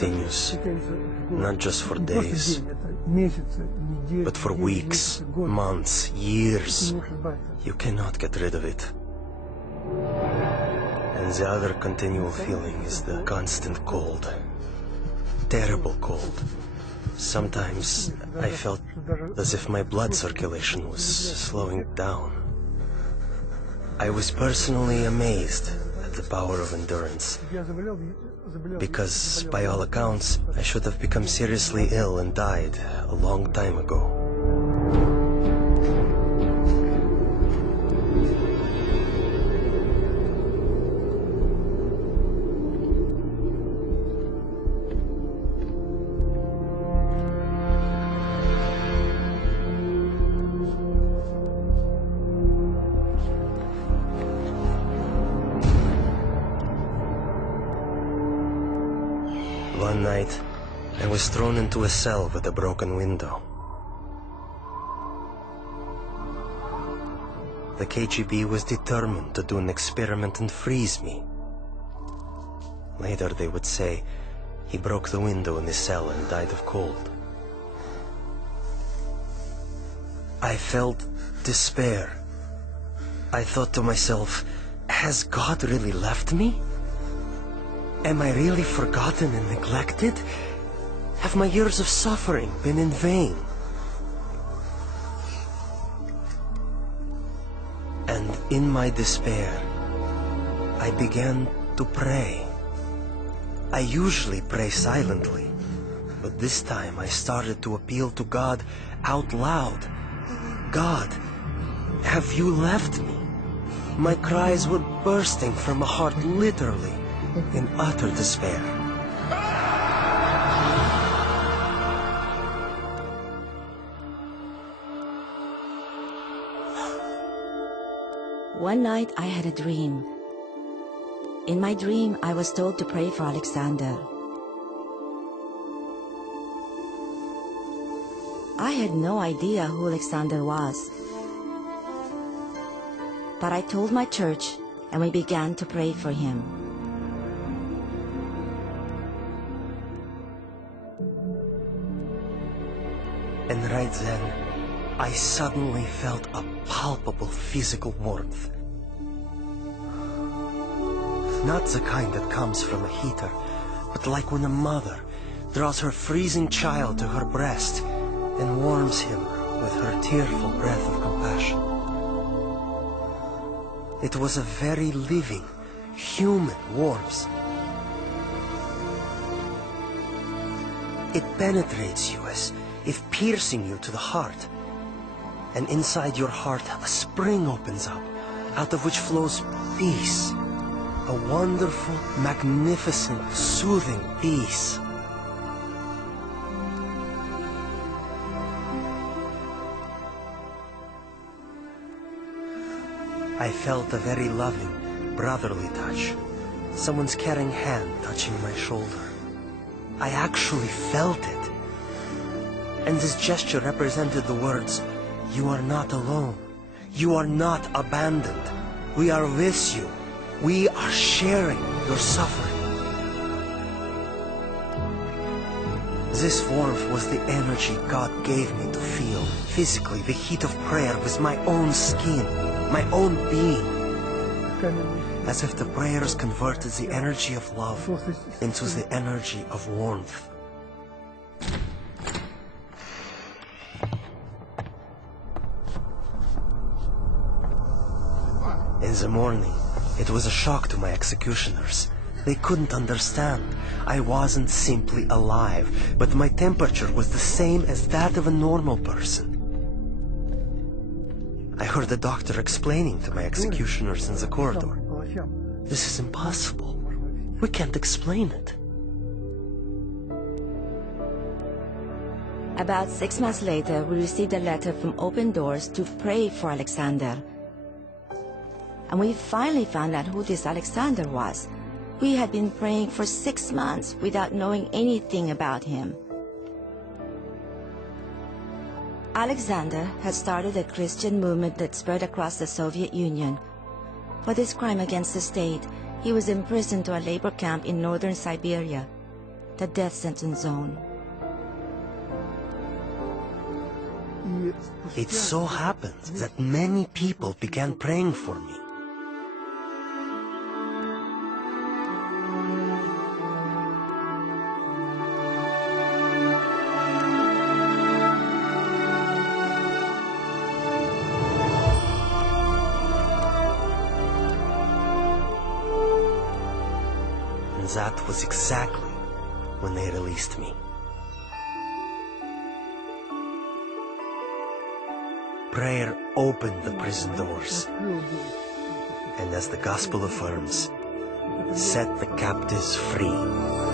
continues, not just for days, but for weeks, months, years. You cannot get rid of it. And the other continual feeling is the constant cold. Terrible cold. Sometimes I felt as if my blood circulation was slowing down. I was personally amazed at the power of endurance, because by all accounts, I should have become seriously ill and died a long time ago. One night, I was thrown into a cell with a broken window. The KGB was determined to do an experiment and freeze me. Later they would say he broke the window in his cell and died of cold. I felt despair. I thought to myself, has God really left me? Am I really forgotten and neglected? Have my years of suffering been in vain? And in my despair, I began to pray. I usually pray silently, but this time I started to appeal to God out loud. God, have you left me? My cries were bursting from a heart literally in utter despair. One night I had a dream. In my dream, I was told to pray for Alexander. I had no idea who Alexander was. But I told my church, and we began to pray for him. And right then, I suddenly felt a palpable physical warmth. Not the kind that comes from a heater, but like when a mother draws her freezing child to her breast and warms him with her tearful breath of compassion. It was a very living, human warmth. It penetrates you as if piercing you to the heart. And inside your heart, a spring opens up, out of which flows peace. A wonderful, magnificent, soothing peace. I felt a very loving, brotherly touch. Someone's caring hand touching my shoulder. I actually felt it. And this gesture represented the words, "You are not alone. You are not abandoned. We are with you. We are sharing your suffering." This warmth was the energy God gave me to feel physically the heat of prayer with my own skin, my own being. As if the prayers converted the energy of love into the energy of warmth. In the morning, it was a shock to my executioners. They couldn't understand. I wasn't simply alive, but my temperature was the same as that of a normal person. I heard the doctor explaining to my executioners in the corridor, "This is impossible. We can't explain it." About 6 months later, we received a letter from Open Doors to pray for Alexander. And we finally found out who this Alexander was. We had been praying for 6 months without knowing anything about him. Alexander had started a Christian movement that spread across the Soviet Union. For this crime against the state, he was imprisoned to a labor camp in northern Siberia. the death sentence zone. It so happened that many people began praying for me. And that was exactly when they released me. Prayer opened the prison doors, and as the gospel affirms, set the captives free.